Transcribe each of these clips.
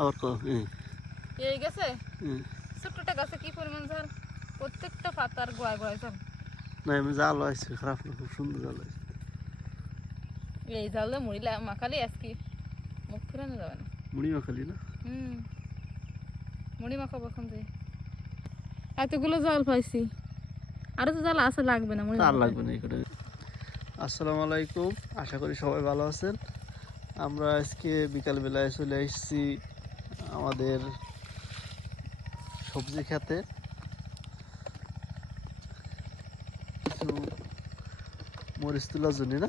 আবার এই গেছে ছোট্টটা গাছে কি পরিমাণ ঝাল, প্রত্যেকটা পাতার গোড়ায় গোড়ায় ঝাল। না এমনি জাল হয়েছে, খারাপ না, খুব সুন্দর জাল হয়েছে। এই জালে মুড়ি মাখালি আজকে মুখ ফেরানো যাবে না। মুড়ি মাখালি না? মুড়ি মাখাবো এখন যে এতগুলো জাল পাইছি, আরো তো জাল আসা লাগবে না, মুড়ি আর লাগবে না এখানে। আসসালামু আলাইকুম, আশা করি সবাই ভালো আছেন। আমরা আজকে বিকালবেলায় চলে এসেছি আমাদের সবজি খেতে। কিছু মরিচ তোলার জন্য না,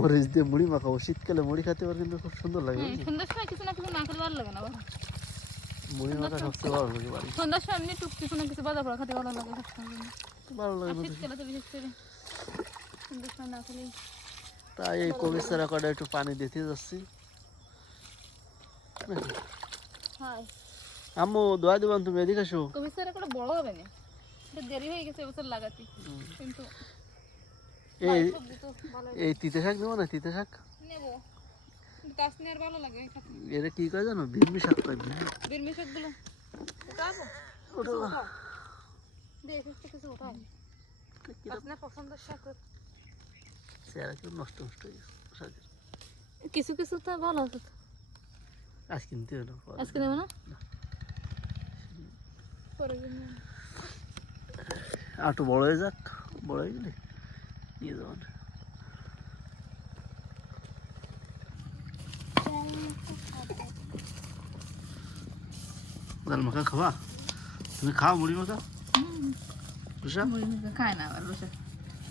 মরিচ দিয়ে মুড়ি মাখাবো। শীতকালে মুড়ি খেতে পারে কিন্তু খুব সুন্দর লাগে। সন্ধ্যার সময় কিছু না কিছু না খেলে ভালো লাগে না, মুড়ি মাখা সবচেয়ে ভালো লাগে বাড়ি। সন্ধ্যার সময় এমনি টুক কিছু না কিছু বাজা পড়া খেতে ভালো লাগে, ভালো লাগে। শীতকালে তো বিশেষ করে সন্ধ্যার সময় না খেলেই। তাই এই কবিচারা কটা একটু পানি দিতে যাচ্ছি। আম্মু দোয়া দিবান, তুমি এদিকে আসো। কবিচারা কটা বড় হবে না, দেরি হয়ে গেছে এবছর লাগাতে, কিন্তু এই তিতে শাক নেবো না? তিতে শাক নেবো, গাছ নিয়ে আর ভালো লাগে। এরা কি কয় জানো? বিরমি শাক কয়। বিরমি শাক গুলো নষ্ট নষ্ট হয়ে গেছে। কিছু কিছু তো ভালো আছে। আজ কিনতে হলো, আজকে নেবো না, একটু বড় হয়ে যাক, বড় হয়ে গেলে নিয়ে যাবেন। ডাল মাখা খাবা? তুমি খাও মুড়ি মাখা? মুড়ি মাখা খায় না আবার বসে,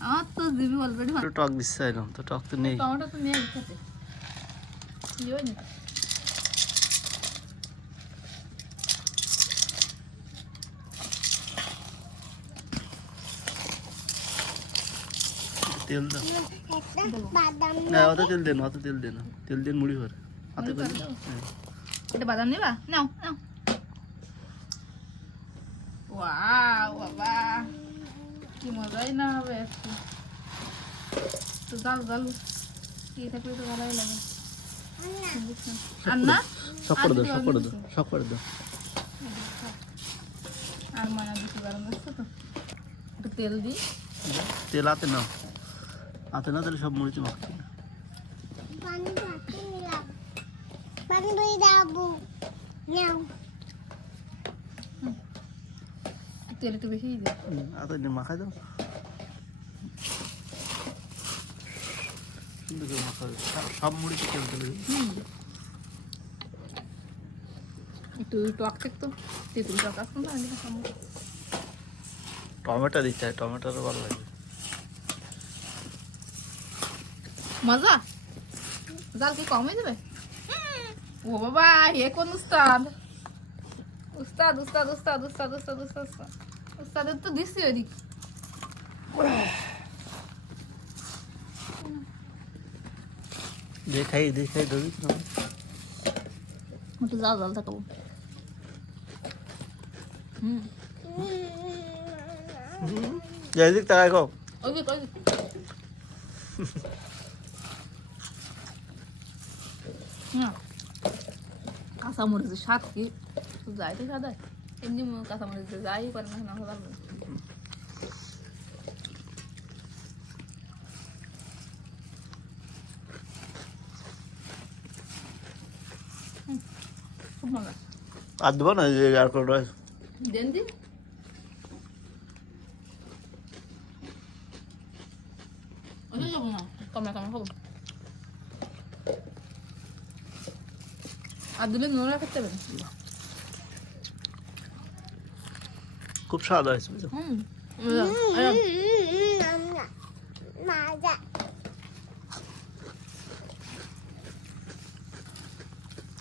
আমার তো জিবি অলরেডি টক দিচ্ছে এরকম, তো টক তো নেই। টমেটো তো নেই খেতে, তেল দাও না, অত তেল দেন, অত তেল দেন, তেল দেন মুড়ি ভরে হাতে করে। এটা বাদাম নেবা? নাও নাও। ওয়াও বাবা, কি মজাই না হবে আজকে। তো জাল জাল কি থাকলে তো ভালোই লাগে। আর না সব করে দাও, সব করে দাও, সব করে দাও। আর মানে বেশি গরম লাগছে তো, একটু তেল দিই। তেল হাতে নাও, হাতে না তাহলে সব মরিচ মাখতে না। তেল একটু বেশি দিই, হাতে নিয়ে মাখাই দাও, সুন্দর করে মাখা সব মরিচ তেল তেল। একটু টক থাকতো, তেঁতুল টক আসতো না। টমেটো দিতে হয়, টমেটোর ভালো লাগে। মজা, জাল কি কম হয়ে যাবে? ও বাবা, হে কোন উস্তাদ! উস্তাদ উস্তাদ উস্তাদ উস্তাদ উস্তাদ উস্তাদ উস্তাদের তো দিচ্ছি ওইদিক। দেখাই দেখাই ধরি একটু জাল জাল থাকবো। এদিক তাকাই খাও। ওইদিক ওইদিক। কাঁচামরিচের স্বাদ কি যাই তো স্বাদ হয়, এমনি কাঁচামরিচ যাই করে না না ভালো। খুব মজা। আর দেবো না, আর করে দেন দিন। ওই যাবো না, কমলা কমলা খাবো। আর দিলে নোংরা করতে হবে। খুব স্বাদ হয়েছে।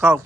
খাও।